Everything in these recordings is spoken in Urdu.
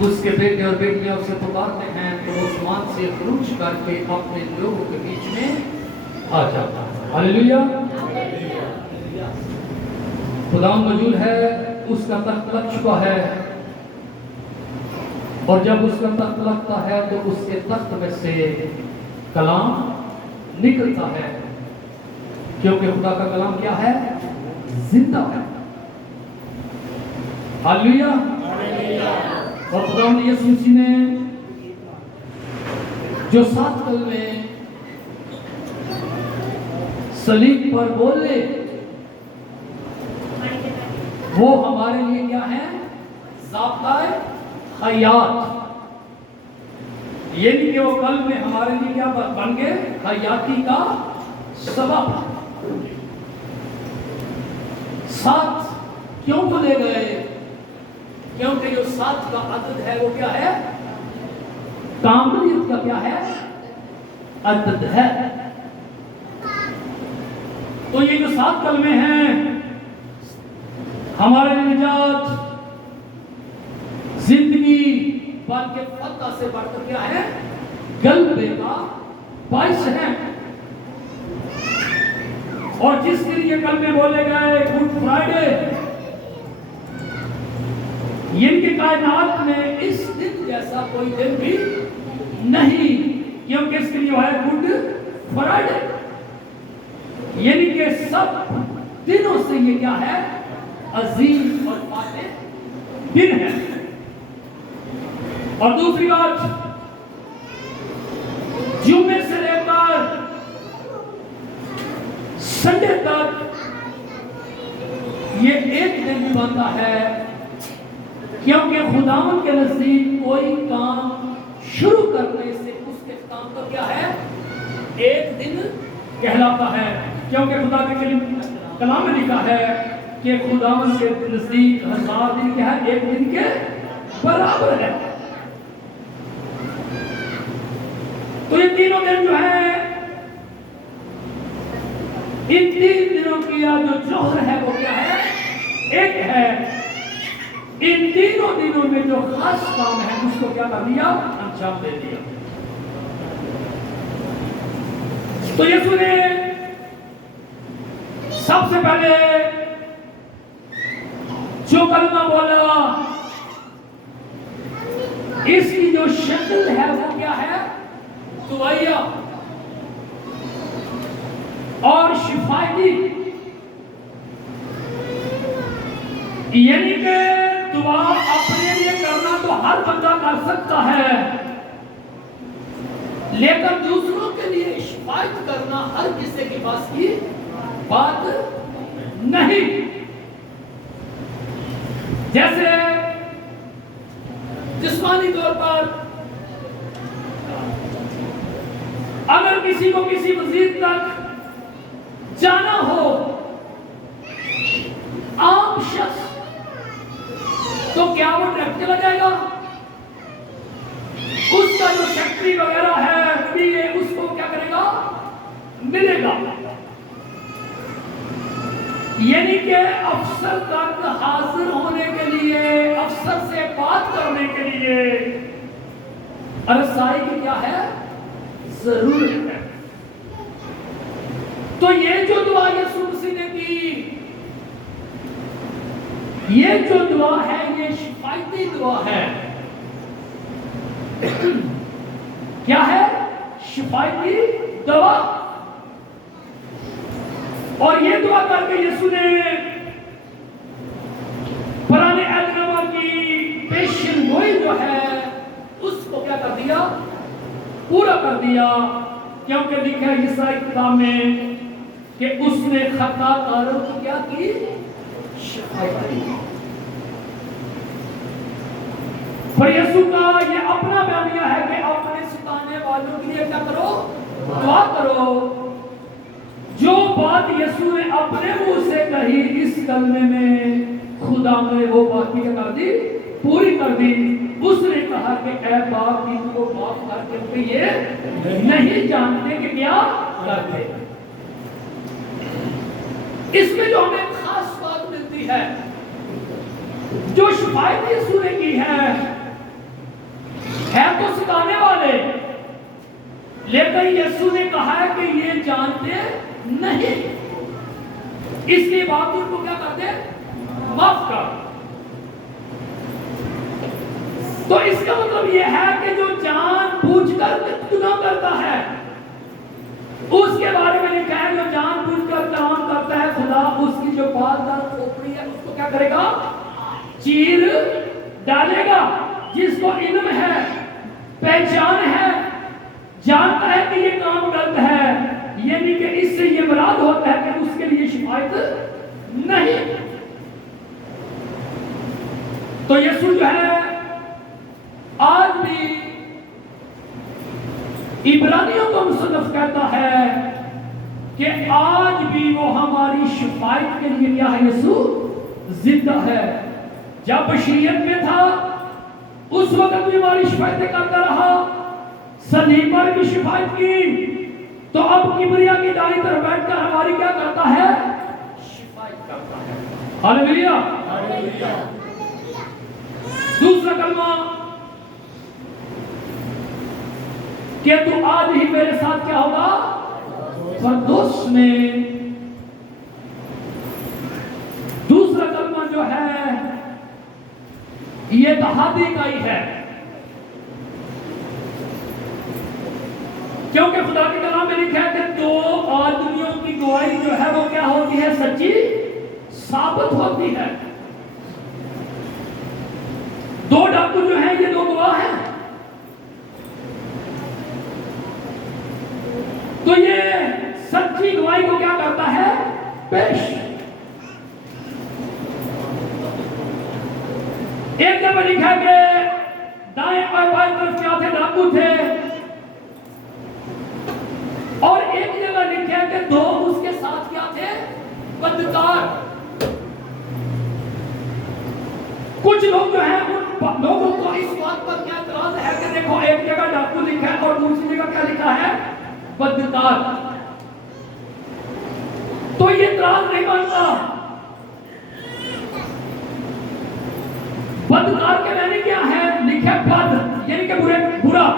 اس کے بیٹے اور بیٹیاں اسے پکارتے ہیں تو وہ آسمان سے خروج کر کے اپنے لوگوں کے بیچ میں آ جاتا ہے۔ ہاللیلویا۔ خدا موجود ہے، اس کا تخت لگ چکا ہے، اور جب اس کا تخت لگتا ہے تو اس کے تخت میں سے کلام نکلتا ہے، کیونکہ خدا کا کلام کیا ہے؟ زندہ ہے۔ ہاللیلویا۔ اور خدا نے یسوع مسیح نے جو 7 کلمے صلیب پر بولے وہ ہمارے لیے کیا ہے؟ ضابطۂ حیات۔ یہ نہیں کہ وہ کلمے ہمارے لیے کیا بن گئے؟ حیاتی کا سبب۔ 7 کیوں بولے گئے؟ کیونکہ جو 7 کا عدد ہے وہ کیا ہے؟ کاملیت کا کیا ہے؟ عدد ہے۔ تو یہ جو 7 کلمے ہیں ہمارے نجات، زندگی، بلکہ فتح سے بڑھ کر کیا ہے؟ غلبے کا باعث ہے۔ اور جس دن یہ کلمے بولے گئے، گڈ فرائیڈے، ان کی کائنات میں اس دن جیسا کوئی دن بھی نہیں، کیونکہ اس کے لیے ہے گڈ فرائیڈے، یعنی کہ سب دنوں سے یہ کیا ہے؟ عظیم اور فاتح دن ہے۔ اور دوسری بات، جمعے سے لے کر سنڈے تک یہ ایک دن بھی بنتا ہے، کیونکہ خداوند کے نزدیک کوئی کام شروع کرنے سے اس کے کام کا کیا ہے؟ ایک دن کہلاتا ہے، کیونکہ خدا کے کلام میں لکھا ہے کہ خداوند کے نزدیک 1000 دن کیا ہے؟ ایک دن کے برابر ہے۔ تو یہ تینوں دن جو ہے، ان 3 دنوں کی جو جوہر ہے وہ کیا ہے؟ ایک ہے۔ ان تینوں دنوں میں جو خاص کام ہے اس کو کیا کر دیا؟ انجام دے دیا۔ تو یسوع نے سب سے پہلے جو کلمہ بولا، اس کی جو شکل ہے وہ کیا ہے؟ دعائیا اور شفائیتی، یعنی کہ دعا اپنے لیے کرنا تو ہر بندہ کر سکتا ہے، لیکن دوسروں کے لیے شفاعت کرنا ہر کسی کے پاس کی بات نہیں۔ جیسے جسمانی طور پر اگر کسی کو کسی مسجد تک جانا ہو، عام شخص تو کیا وہ ٹریکٹر چلا جائے گا؟ اس کا جو سیکٹری وغیرہ ہے اس کو کیا کرے گا؟ ملے گا۔ یعنی کہ افسر تک حاضر ہونے کے لیے، افسر سے بات کرنے کے لیے رسائی کی کیا ہے؟ ضرورت ہے۔ تو یہ جو دعا یسوع مسیح نے کی، یہ جو دعا ہے یہ شفایتی دعا ہے۔ کیا ہے؟ شفایتی دعا۔ اور یہ دعا کر کے یسوع نے پرانے عہد نامہ کی پیشن گوئی جو ہے اس کو کیا کر دیا؟ پورا کر دیا، کیونکہ لکھا ہے یسائی کتاب میں کہ اس نے خطا کاروں کی کیا کی؟ شفایت کی۔ پر یسوع کا یہ اپنا بیانیہ ہے کہ اپنے ستانے والوں کے لیے کیا کرو؟ دعا کرو۔ جو بات یسوع نے اپنے منہ سے کہی اس کلمے میں، خدا نے وہ بات کیا کر دی؟ پوری کر دی۔ اس نے کہا کہ اے باپ ان کو معاف کر دے کہ یہ نہیں جانتے کہ کیا کرتے۔ اس میں جو ہمیں خاص بات ملتی ہے، جو شفاعت یسوع نے کی ہے ہے تو ستانے والے، لیکن یسوع نے کہا ہے کہ یہ جانتے نہیں، اس لیے بات ان کو کیا کر دے؟ معاف کر۔ تو اس کا مطلب یہ ہے کہ جو جان بوجھ کر گناہ کرتا ہے، اس کے بارے میں لکھا ہے جو جان بوجھ کر کام کرتا ہے، خدا اس کی جو بالدار کھوپڑی ہے اس کو کیا کرے گا؟ چیر ڈالے گا۔ جس کو علم ہے، پہچان ہے، جانتا ہے کہ یہ کام غلط ہے، یعنی کہ اس سے یہ مراد ہوتا ہے کہ اس کے لیے شفاعت نہیں۔ تو یسوع جو ہے آج بھی عبرانیوں کو مصنف کہتا ہے کہ آج بھی وہ ہماری شفاعت کے لیے کیا ہے؟ یسوع زندہ ہے۔ جب بشریت میں تھا اس وقت بھی ہماری شفاعتیں کرتا رہا، صلیب پر بھی شفاعت کی، تو اب کبریا کی دائیں طرف بیٹھ کر ہماری کیا کرتا ہے؟ شفاعت کرتا ہے۔ ہاللیلویا۔ دوسرا کلمہ کہ تو آج ہی میرے ساتھ کیا ہوگا؟ فردوس میں۔ دوسرا کلمہ جو ہے یہ تحادی کا ہی ہے، کیونکہ خدا کے کلام میں لکھا ہے کہ دو آدمیوں کی گواہی جو ہے وہ کیا ہوتی ہے؟ سچی ثابت ہوتی ہے۔ دو ڈاکو جو ہیں یہ دو گواہ ہیں، تو یہ سچی گواہی کو کیا کرتا ہے؟ پیش۔ ایک جگہ لکھا کہ دائیں اور بائیں طرف کیا تھے؟ ڈاکو تھے، اور ایک جگہ لکھا ہے کہ دو اس کے ساتھ کیا تھے؟ بدکار۔ کچھ لوگ جو ہیں ان لوگوں کو اس بات پر کیا اعتراض ہے کہ دیکھو ایک جگہ ڈاکو لکھا ہے اور دوسری جگہ کیا لکھا ہے؟ بدکار۔ تو یہ اعتراض نہیں بنتا۔ بدکار کے معنی کیا ہے؟ لکھا بد یعنی کہ برا۔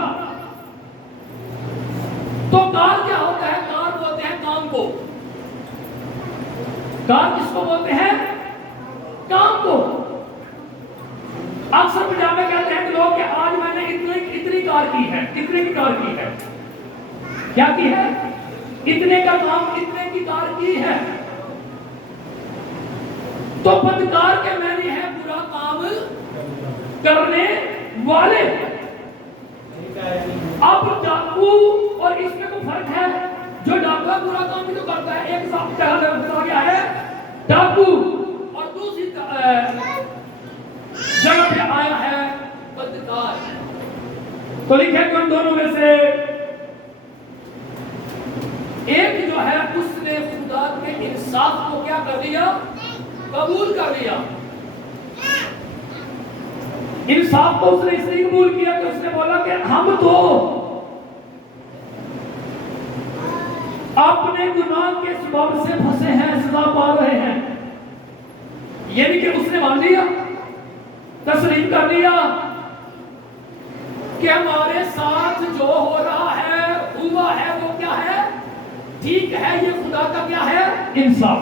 تو کار کیا ہوتا ہے؟ کار بولتے ہیں کام کو۔ کار کس کو بولتے ہیں؟ کام کو۔ اکثر پنجاب میں کہتے ہیں کہ لوگ کہ آج میں نے اتنی کار کی ہے، اتنے کی کار کی ہے۔ کیا کی ہے؟ اتنے کا کام، اتنے کی کار کی ہے۔ تو بدکار کے معنی ہے برا کام کرنے والے۔ اب ڈاکو اور اس میں کوئی فرق ہے؟ جو ڈاکو برا کام بھی تو کرتا ہے، ایک صاحب جگہ گیا ہے ڈاکو، اور دوسری جگہ پہ آیا ہے بدکار۔ تو لکھے کہ ان دونوں میں سے ایک جو ہے اس نے خدا کے انصاف کو کیا کر دیا؟ قبول کر لیا۔ انصاف کو اس نے اس لیے قبول کیا کہ اس نے بولا کہ ہم تو اپنے گناہ کے سبب سے پھنسے ہیں، سزا پا رہے ہیں۔ یعنی کہ اس نے مان لیا، تسلیم کر لیا کہ ہمارے ساتھ جو ہو رہا ہے، ہوا ہے، وہ کیا ہے؟ ٹھیک ہے، یہ خدا کا کیا ہے؟ انصاف۔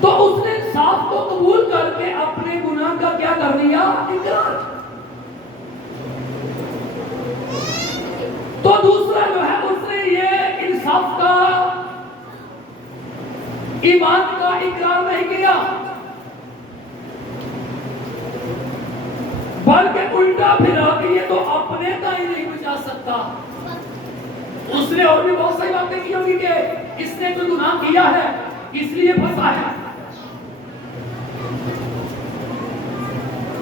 تو اس نے انصاف کو قبول کر کے اپنے گناہ کا کیا کر لیا؟ اقرار۔ تو دوسرا جو ہے اس نے یہ انصاف کا، ایمان کا اقرار نہیں کیا، بلکہ الٹا پھرا کہ یہ تو اپنے کا ہی نہیں بچا سکتا۔ اس نے اور بھی بہت ساری باتیں کی ہوگی کہ اس نے تو گناہ کیا ہے اس لیے پھنسا ہے،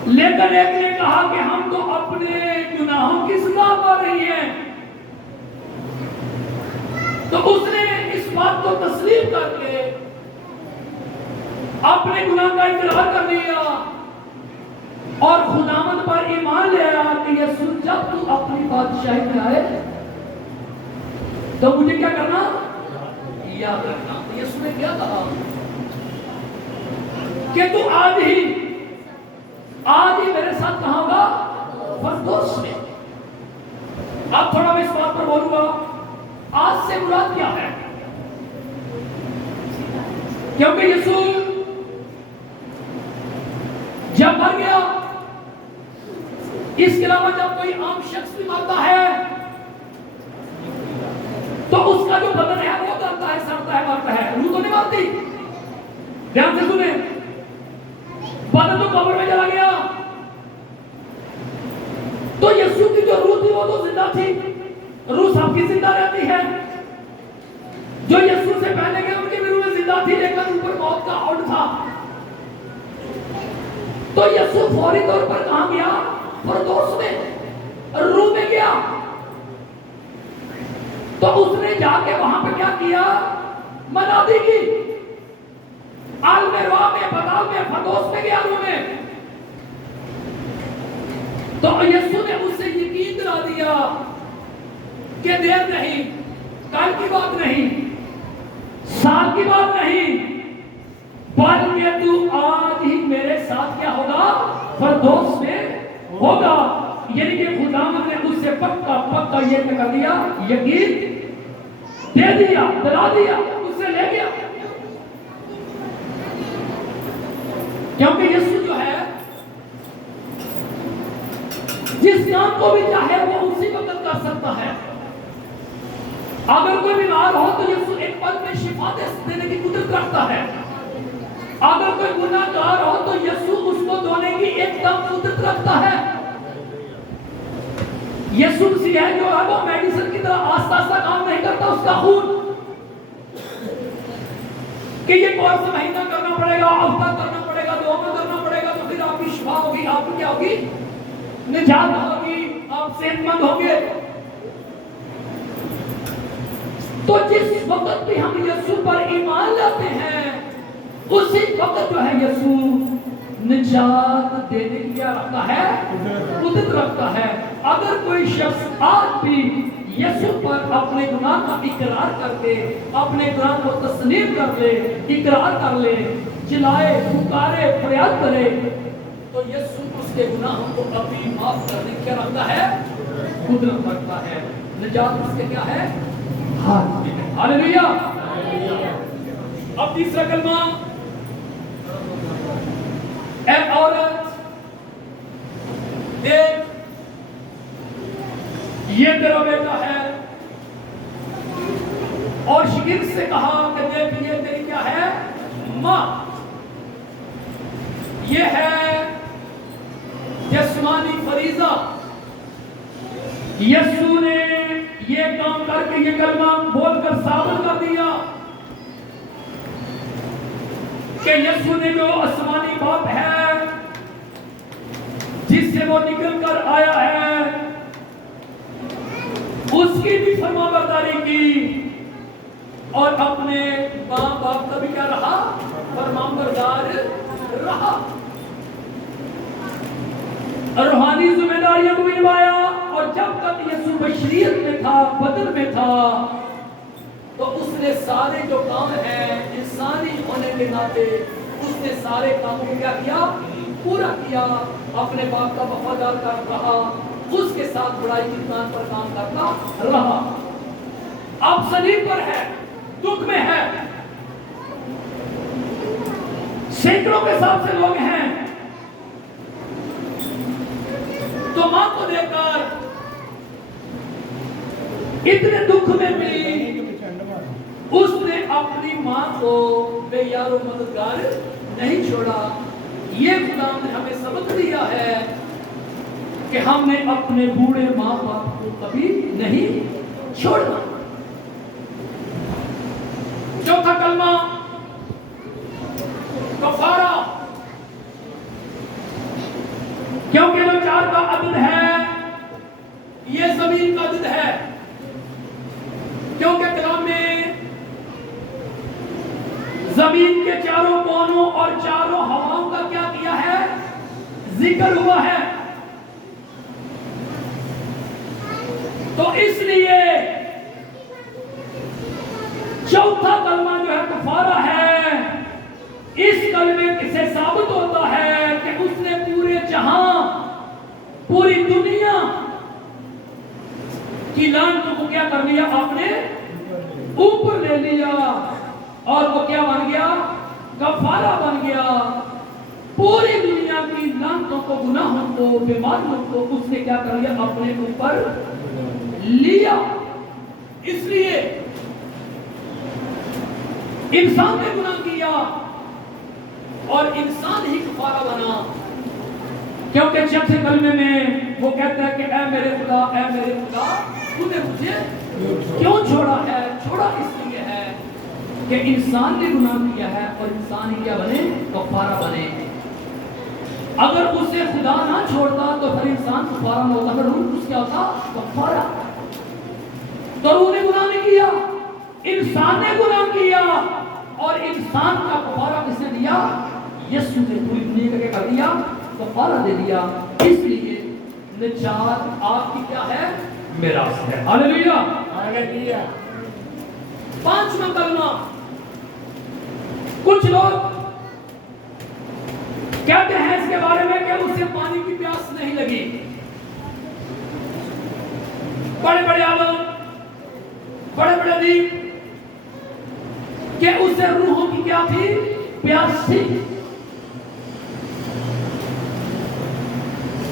لیکن ایک نے کہا کہ ہم تو اپنے گناہوں کی سزا پا رہی ہیں۔ تو اس نے اس بات کو تسلیم کر کے اپنے گناہ کا اقرار کر لیا اور خداوند پر ایمان لے آیا کہ یسوع جب تو اپنی بادشاہی میں آئے تو مجھے کیا کرنا؟ یاد رکھنا۔ یسوع نے کیا کہا کہ تو آج ہی آج ہی میرے ساتھ کہاں ہوگا؟ فردوس میں۔ اب تھوڑا میں اس بات پر بولوں گا، آج سے مراد کیا ہے؟ کیونکہ یسوع جب مر گیا، اس کے علاوہ جب کوئی عام شخص بھی مرتا ہے تو اس کا جو بدن ہے وہ کرتا ہے، سڑتا ہے، مرتا ہے، روح تو نہیں مرتی۔ دھیان سے سنیں، بدن تو قبر میں چلا گیا، تو یسوع کی جو روح تھی وہ تو زندہ تھی، روح سب کی زندہ رہتی ہے۔ جو یسوع سے پہلے گئے ان کی بھی روح زندہ تھی، لیکن ان پر موت کا عہد تھا۔ تو یسوع فوری طور پر کہاں گیا؟ فردوس میں، روح میں گیا۔ تو اس نے جا کے وہاں پہ کیا کیا؟ منادی کی، عالم روا میں، بدال میں، فردوس میں گیا روح میں۔ تو یسوع نے اس سے یقین دلا دیا کہ دیر نہیں، کل کی بات نہیں، سال کی بات نہیں، بلکہ تو آج ہی میرے ساتھ کیا ہوگا؟ فردوس میں ہوگا۔ یعنی کہ خداوند نے اس سے پکا یہ کر دیا، یقین دے دیا، دلا دیا، اس سے لے گیا۔ کیونکہ یسوع جو ہے جس کام کو بھی چاہے وہ اسی وقت کر سکتا ہے۔ اگر کوئی بیمار ہو تو یسوع ایک پل میں شفا دینے کی قدرت رکھتا ہے۔ اگر کوئی گناہ گار ہو تو یسوع اس کو دھونے کی ایک دم قدرت رکھتا ہے۔ یسوع مسیح ہے جو ہے وہ میڈیسن کی طرح آستہ آستہ کام نہیں کرتا، اس کا خون کہ یہ کورس مہینہ کرنا پڑے گا، ہفتہ کرنا پڑے گا، 2 ماہ کرنا پڑے گا، تو پھر آپ کی شفا ہوگی، آپ کی کیا ہوگی؟ نجات ہوگی، آپ صحت مند ہوگے۔ تو جس وقت بھی ہم یسوع پر ایمان لاتے ہیں اسی وقت جو ہے یسوع نجات دینے کی کیا رکھتا ہے؟ قدرت رکھتا ہے۔ اگر کوئی شخص آج بھی یسوع پر اپنے گناہ کا اقرار کر کے اپنے گناہ کو تسلیم کر لے، اقرار کر لے، چلائے، پکارے، فریاد کرے، تو یسوع اس کے گناہوں کو ابھی معاف کرنے کیا رکھتا ہے؟ قدرت رکھتا ہے۔ نجات اس کے کیا ہے؟ ہاتھ میں ہے۔ ہاللیلویا۔ اب تیسرا کلمہ، اے عورت دیکھ یہ تیرا بیٹا ہے، اور شگرد سے کہا کہ دیکھ یہ تیری کیا ہے؟ ماں۔ یہ ہے جسمانی فریضہ۔ یسوع نے یہ کام کر کے یہ کلمہ بول کر ثابت کر دیا کہ یسوع نے جو آسمانی باپ ہے جس سے وہ نکل کر آیا ہے اس کی بھی فرمانبرداری کی، اور اپنے ماں باپ کا بھی کیا رہا؟ فرمانبردار رہا۔ روحانی ذمہ داریوں کو نبھایا، اور جب تک یسوع بشریت میں تھا، بدن میں تھا، تو اس نے سارے جو کام ہیں انسانی ہونے کے ناطے اس نے سارے کاموں کو کیا کیا؟ پورا کیا۔ اپنے باپ کا وفادار رہا، اس کے ساتھ بڑائی کی بنیاد پر کام کرتا رہا۔ اب صلیب پر ہے، دکھ میں ہے، سینکڑوں کے حساب سے لوگ ہیں، تو ماں کو دیکھ کر اتنے دکھ میں بھی اس نے اپنی ماں کو بے یار و مددگار نہیں چھوڑا۔ یہ خدا نے ہمیں سبق دیا ہے کہ ہم نے اپنے بوڑھے ماں باپ کو کبھی نہیں چھوڑنا۔ چوتھا کلمہ کفارہ، کیونکہ جو 4 کا عدد ہے یہ زمین کا عدد ہے، کیونکہ کلام میں زمین کے چاروں کونوں اور چاروں ہواؤں کا کیا کیا ہے؟ ذکر ہوا ہے۔ تو اس لیے چوتھا کلمہ جو ہے کفارہ ہے، اس کلمے سے ثابت ہوتا ہے کہ اس نے پورے جہاں پوری دنیا کی لعنتوں کو کیا کر لیا آپ نے اوپر لے لیا اور وہ کیا بن گیا کفارہ بن گیا پوری دنیا کی لعنتوں کو گناہوں کو بیماریوں کو اس نے کیا کر لیا اپنے اوپر لیا اس لیے انسان نے گناہ کیا اور انسان ہی کفارہ بنا کیونکہ چوتھے کلمے میں وہ کہتا ہے کہ اے میرے خدا تو نے مجھے کیوں چھوڑا ہے چھوڑا اس لیے ہے کہ انسان نے گناہ کیا ہے اور انسان ہی کیا بنے کفارہ بنے اگر اسے خدا نہ چھوڑتا تو پھر انسان کفارہ نہ ہوتا پھر روح اس کیا ہوتا کفارہ تو روح نے گناہ نہیں کیا انسان نے گناہ کیا اور انسان کا کفارہ کس نے دیا یسوع نے پوری دنیا کا کیا کر دیا کفارہ دے دیا اس لیے نجات آپ کی کیا ہے میراث ہے ہاللویا ہاللویا پانچواں کلمہ کچھ لوگ کہتے ہیں اس کے بارے میں کہ اسے پانی کی پیاس نہیں لگی بڑے بڑے عالم بڑے بڑے ادیب کہ اسے روحوں کی کیا تھی پیاس تھی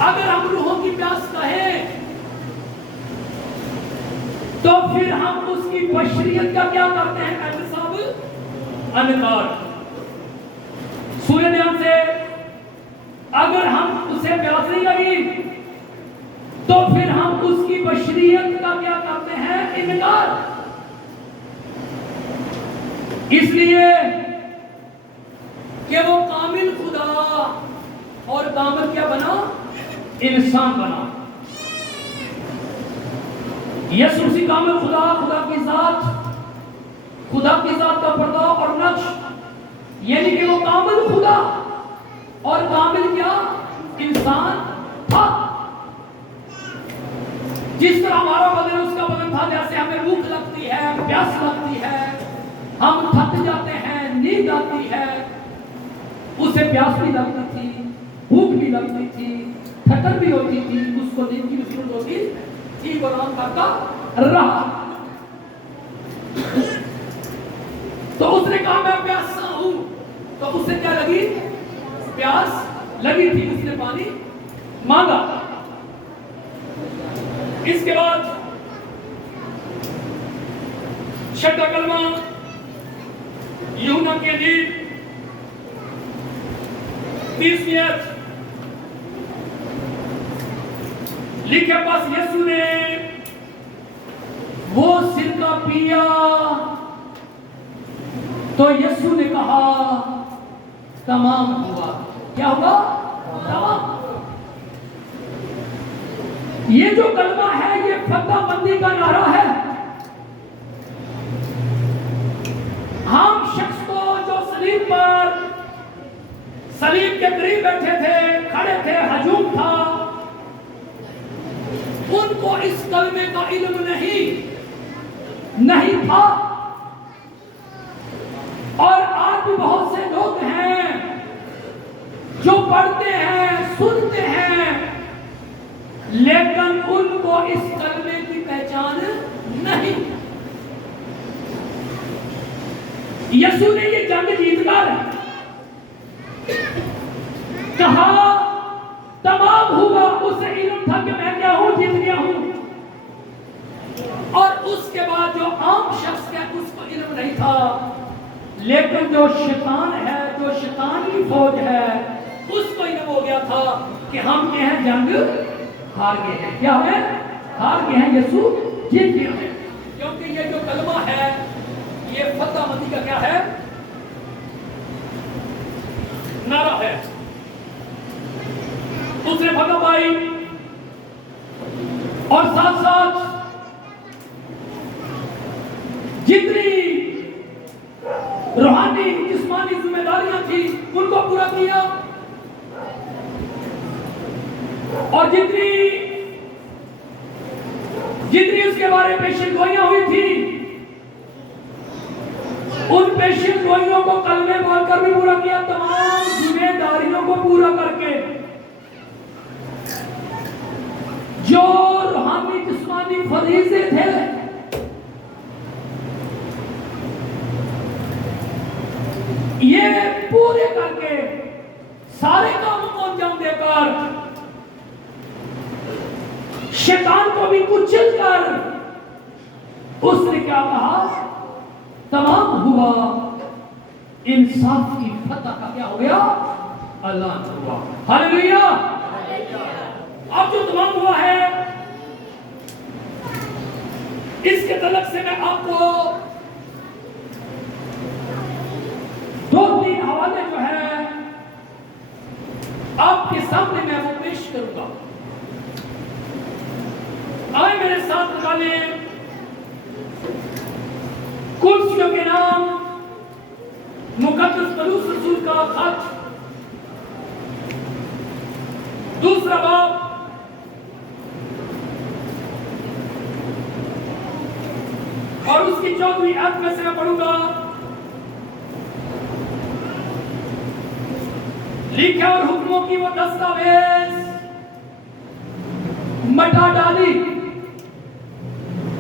اگر ہم روحوں کی پیاس کہیں تو پھر ہم اس کی بشریت کا کیا کرتے ہیں کہتے صاحب انکار سورہ بیان سے اگر ہم اسے پیاس نہیں لگی تو پھر ہم اس کی بشریت کا کیا کرتے ہیں انکار اس لیے کہ وہ کامل خدا اور کامل کیا بنا انسان بنا یسوع مسیح کامل خدا کی ذات کا پردہ اور نقش یعنی کہ وہ کامل خدا اور کامل کیا انسان تھا جس طرح ہمارا بدن اس کا بدن تھا جیسے ہمیں بھوک لگتی ہے پیاس لگتی ہے ہم تھک جاتے ہیں نیند آتی ہے اسے پیاس بھی لگتی تھی بھوک بھی لگتی تھی تھکن بھی ہوتی تھی اس کو نیند کی ضرورت ہوتی تھی وہ آرام کرتا رہا تو اس نے کہا میں پیاسا ہوں تو اسے کیا لگی پیاس لگی تھی اس نے پانی مانگا اس کے بعد چھٹا کلمہ یوحنا کی انجیل 30 آیت لکھے پاس یسوع نے وہ سرکہ پیا تو یسوع نے کہا تمام ہوا کیا ہوا تمام یہ جو کلمہ ہے یہ فتح بندی کا نعرہ ہے ہم شخص کو جو صلیب کے قریب بیٹھے تھے کھڑے تھے ہجوم تھا ان کو اس کلمے کا علم نہیں تھا اور آج بھی بہت سے لوگ ہیں جو پڑھتے ہیں سنتے ہیں لیکن ان کو اس کلمے کی پہچان نہیں یسوع نے یہ جنگ جیت کر کہا تمام ہوا اسے علم تھا کہ میں کیا ہوں جیت گیا ہوں اور اس کے بعد جو عام شخص ہے اس کو علم نہیں تھا لیکن جو شیطان ہے جو شیطانی فوج ہے اس کو علم ہو گیا تھا کہ ہم کیا ہیں جنگ ہار گئے ہیں کیا ہے ہار گئے ہیں یسوع جیت گیا ہے کیونکہ یہ جو کلمہ ہے یہ فتح مندی کا کیا ہے نعرہ ہے اس نے فتح پائی اور ساتھ ساتھ جتنی روحانی جسمانی ذمہ داریاں تھی ان کو پورا کیا اور جتنی اس کے بارے میں پیشن گوئیاں ہوئی تھی ان پیشن گوئیوں کو کلمے بول کر بھی پورا کیا تمام ذمہ داریوں کو پورا کر کے پورے کر کے سارے کاموں کو انجام دے کر شیطان کو بھی کچل کر اس نے کیا کہا؟ تمام ہوا، انصاف کی فتح کا کیا ہو گیا؟ اعلان ہوا۔ ہاللیلویا۔ اب جو تمام ہوا ہے اس کے تعلق سے میں آپ کو دو تین حوالے جو ہے آپ کے سامنے میں وہ پیش کروں گا۔ آئے میرے ساتھ نکالیں کرسیوں کے نام، مقدس پولس رسول کا خط، دوسرا باب، اور اس کی 14ویں آیت میں سے میں پڑھوں گا۔ لکھا اور حکموں کی وہ دستاویز مٹا ڈالی۔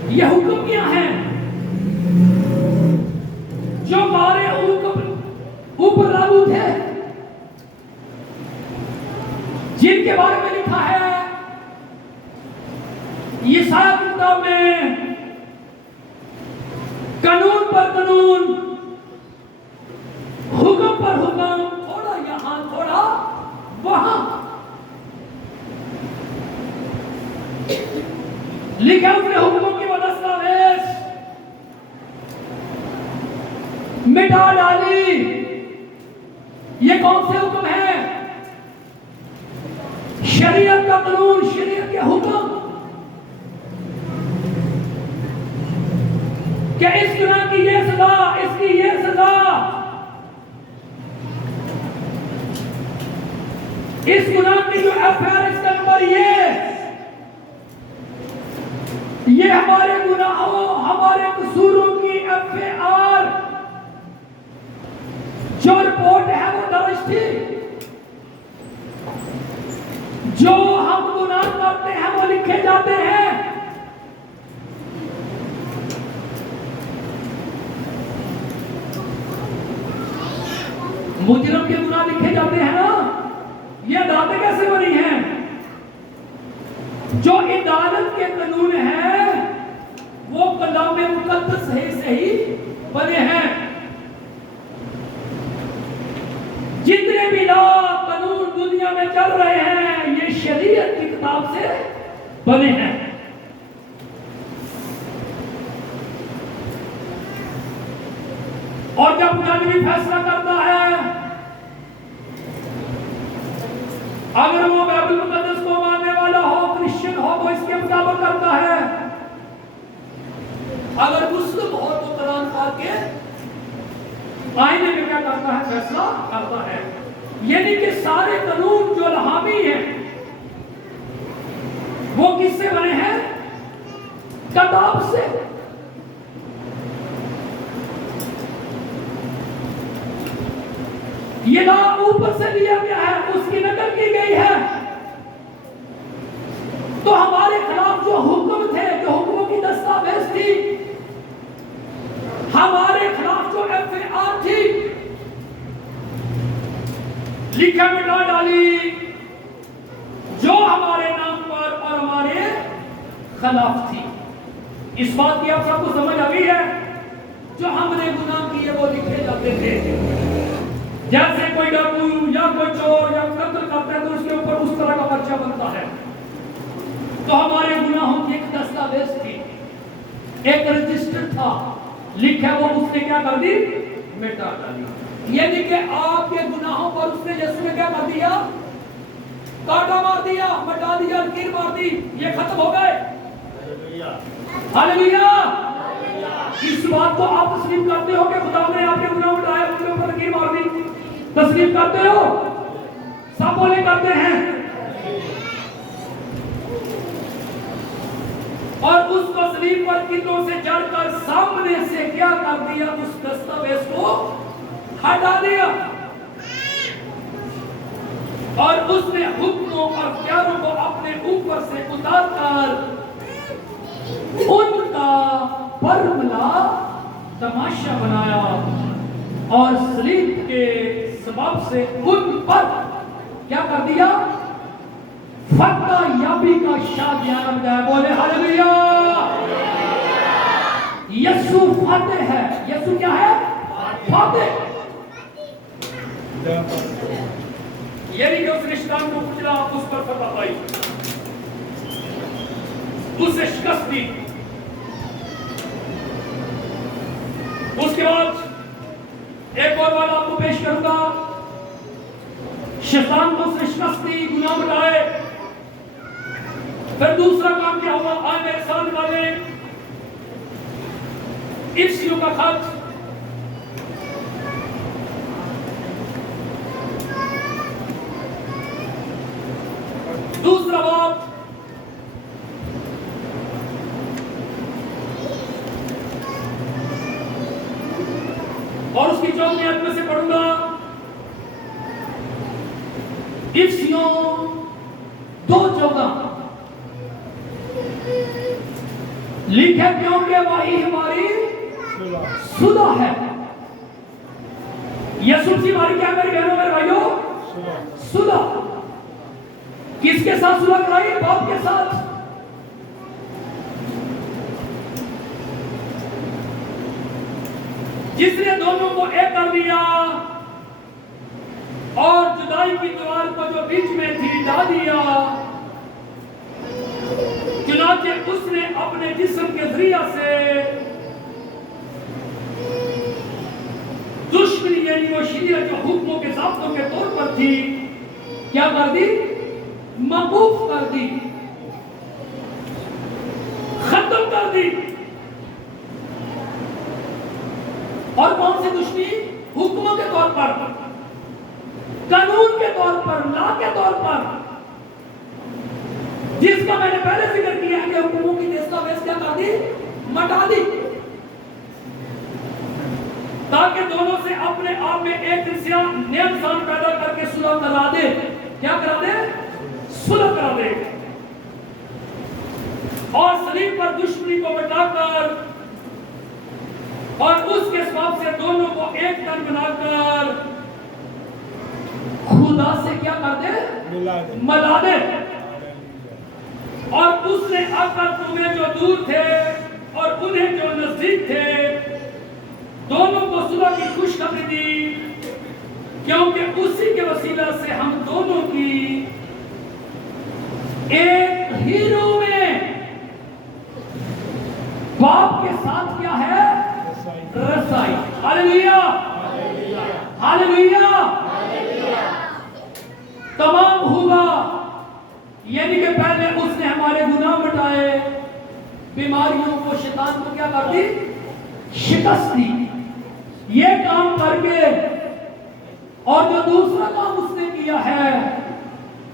یہ حکم کیا ہیں جو ہمارے اوپر لاگو تھے، جن کے بارے میں لکھا ہے یسایا کی کتاب میں، قانون پر قانون، حکم پر حکم، تھوڑا یہاں تھوڑا وہاں، لکھا اس نے حکموں کی وہ دستاویز مٹا ڈالی۔ یہ کون سے حکم ہے؟ شریعت کا قانون، شریعت کے حکم، کہ اس گناہ کی یہ سزا، اس کی یہ سزا، اس گناہ کی جو ایف آر اس کا نمبر یہ ہمارے گناہوں، ہمارے قصوروں کی ایف آر جو رپورٹ ہے وہ درج تھی، جو ہم گناہ کرتے ہیں وہ لکھے جاتے ہیں۔ مجرم کے گناہ لکھے جاتے ہیں نا، یہ عدالتیں کیسے بنی ہیں؟ جو عدالت کے قانون ہیں وہ کلام مقدس سے ہی بنے ہیں۔ جتنے بھی لا قانون دنیا میں چل رہے ہیں یہ شریعت کی کتاب سے بنے ہیں۔ اور جب جج بھی فیصلہ کرتا ہے، اگر وہ بائبل مقدس کو ماننے والا ہو، کرسچن ہو، تو اس کے مطابق کرتا ہے، اگر مسلم ہو تو قرآن پاک کے آئینے میں کیا کرتا ہے؟ فیصلہ کرتا ہے۔ یعنی کہ سارے قانون جو لہامی ہیں وہ کس سے بنے ہیں؟ کتاب سے۔ یہ لا اوپر سے لیا گیا ہے، اس کی نقل کی گئی ہے۔ تو ہمارے خلاف جو حکم تھے، جو حکموں کی دستاویز تھی، ہمارے خلاف جو ایف آر تھی، لکھا مٹا ڈالی، جو ہمارے نام پر اور ہمارے خلاف تھی۔ اس بات کی آپ سب کو سمجھ آ گئی ہے؟ جو ہم نے گناہ کیے وہ لکھے جاتے تھے۔ جیسے کوئی ڈاکو یا کوئی چور یا قتل کرتا ہے تو اس کے اوپر اس طرح کا پرچہ بنتا ہے۔ تو ہمارے گناہوں کی ایک دستاویز تھی، ایک رجسٹر تھا، لکھا وہ اس نے کیا کر دی؟ مٹا ڈالی۔ یعنی کہ آپ کے گناہوں پر اس نے یسوع نے کیا کر دیا؟ کانٹا مار دیا، مٹا دیا، لکیر مار دی، یہ ختم ہو گئے۔ ہاللیلویا۔ اس بات کو آپ تسلیم کرتے ہو کہ خدا نے آپ کے گناہ مٹائے، ان کے اوپر لکیر مار دی؟ تسلیم کرتے ہو؟ سب بولے کرتے ہیں۔ اور اس کو صلیب پر کنوں سے جڑ کر سامنے سے کیا کر دیا؟ اس دستاویز کو ہٹا دیا، اور اس نے حکموں اور اختیاروں کو اپنے اوپر سے اتار کر ان کا برملا تماشا بنایا، اور صلیب کے سبب سے ان پر کیا کر دیا؟ فتح یابی کا شادیانہ بجایا. بولے ہاللویا. یسوع فاتح ہے. یسوع کیا ہے؟ فاتح. یہ نہیں کہ اس نے شیطان کو کچلا, اس پر فتح پائی, اسے شکست دی. اس کے بعد ایک اور بات آپ کو پیش کروں گا. شیطان کو اس نے شکست دی, گناہ مٹائے. پھر دوسرا کام کیا ہوا؟ آج میرے ساتھ والے افسیوں کا خط دوسرا باب اور اس کی 14 آیت میں سے پڑھوں گا. افسیوں 2:14 لکھے کیونکہ وہی ہماری صلح ہے. یسوع کی ہماری کیا میری بہنوں میرے بھائیوں؟ صلح. کس کے ساتھ صلح کرائی؟ باپ کے ساتھ. جس نے دونوں کو ایک کر دیا اور جدائی کی دیوار کو جو بیچ میں تھی ڈھا دیا. چنانچہ اس نے اپنے جسم کے ذریعہ سے دشمنی یعنی وہ شریعت جو حکموں کے ضابطوں کے طور پر تھی کیا کر دی؟ موقوف کر دی, ختم کر دی. اور کون سی دشمنی؟ حکموں کے طور پر, قانون کے طور پر, لا کے طور پر, جس کا میں نے پہلے ذکر کیا ہے کہ حکموں کی دستاویز کیا کر دی؟ مٹا دی, تاکہ دونوں سے اپنے آپ میں ایک نیا انسان پیدا کر کے صلح کرا دے. کیا کرا دے؟ صلح کرا دے. اور صلیب پر دشمنی کو مٹا کر اور اس کے سبب سے دونوں کو ایک تن بنا کر خدا سے کیا کر دے؟ ملا دے. اور اس نے اب تک تمہیں جو دور تھے اور انہیں جو نزدیک تھے دونوں کو صلح کی خوشخبری دی, کیونکہ اسی کے وسیلہ سے ہم دونوں کی ایک ہی روح میں باپ کے ساتھ کیا ہے؟ رسائی. Hallelujah, hallelujah. تمام ہوا. یعنی کہ پہلے اس نے ہمارے گناہ مٹائے, بیماریوں کو, شیطان کو کیا کر دی؟ شکست دی. یہ کام کر کے اور جو دوسرا کام اس نے کیا ہے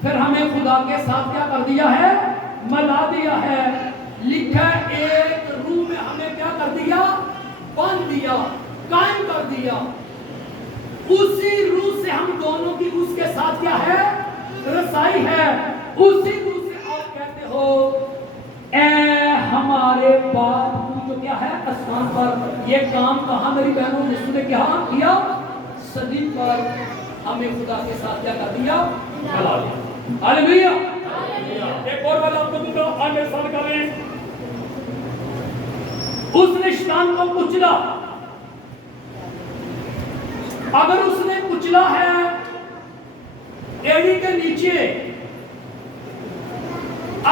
پھر ہمیں خدا کے ساتھ کیا کر دیا ہے؟ ملا دیا ہے. لکھا ایک روح میں ہمیں کیا کر دیا؟ باندھ دیا, قائم کر دیا. اسی روح سے ہم دونوں کی اس کے ساتھ کیا ہے؟ رسائی ہے. اسی روح سے آپ کہتے ہو اے ہمارے باپ جو کیا ہے آسمان پر. یہ کام کہاں میری بہنوں یسوع نے کیا؟ صلیب پر ہمیں خدا کے ساتھ کیا کر دیا؟ ملا دیا. ہاللویا. ایک اور بات آپ کو دوں گا, آج میرے سامنے کریں. اس نے شیطان کو کچلا. اگر اس نے کچلا ہے ایڑی کے نیچے,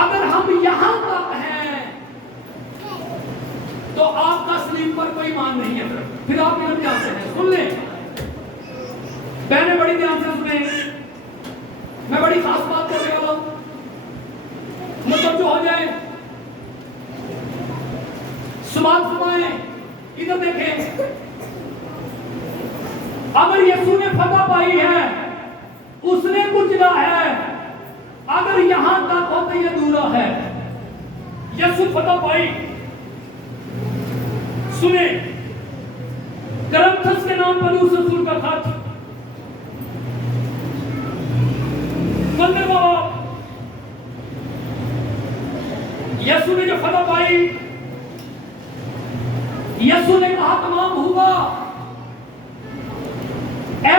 اگر ہم یہاں تک ہیں تو آپ کا صلیب پر کوئی مان نہیں ہے. پھر آپ ادھر دھیان سے ہیں, سن لیں بہنیں, بڑی دھیان سے سنیں. میں بڑی خاص بات کرنے والا ہوں, متوجہ ہو جائیں, سماعت فرمائیں. ادھر دیکھیں, اگر یسوع نے فتح پائی ہے, اس نے کچلا ہے, اگر یہاں تک ہو تو یہ دورہ ہے. یسوع فتح پائی. سنیں کرنتھس کے نام پولس رسول کا خط 15واں باب. یسوع نے جو فتح پائی, یسوع نے کہا تمام ہوا. اے